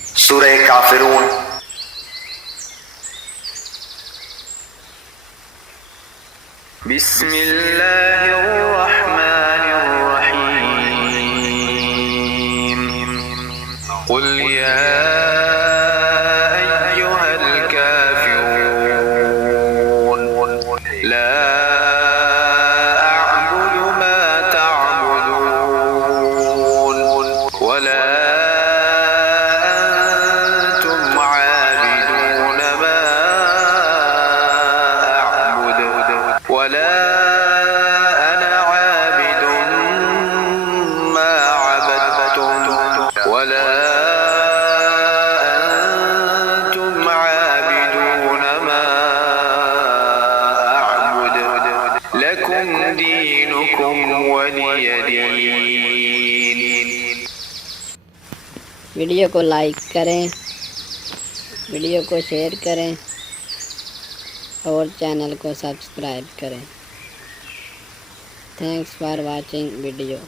सूरह काफिरून बिस्मिल्लाहिर्रहमानिर्रहीम कुल या अय्युहल काफिरून ला अअबुदु मा तअबुदून वला अंतुम आबिदून मा अअबुदु वला अना आबिदुम मा अबदतुम वला अंतुम आबिदून मा अअबुदु लकुम दीनुकुम वलिय दीन। वीडियो को लाइक करें, वीडियो को शेयर करें और चैनल को सब्सक्राइब करें। Thanks for watching video.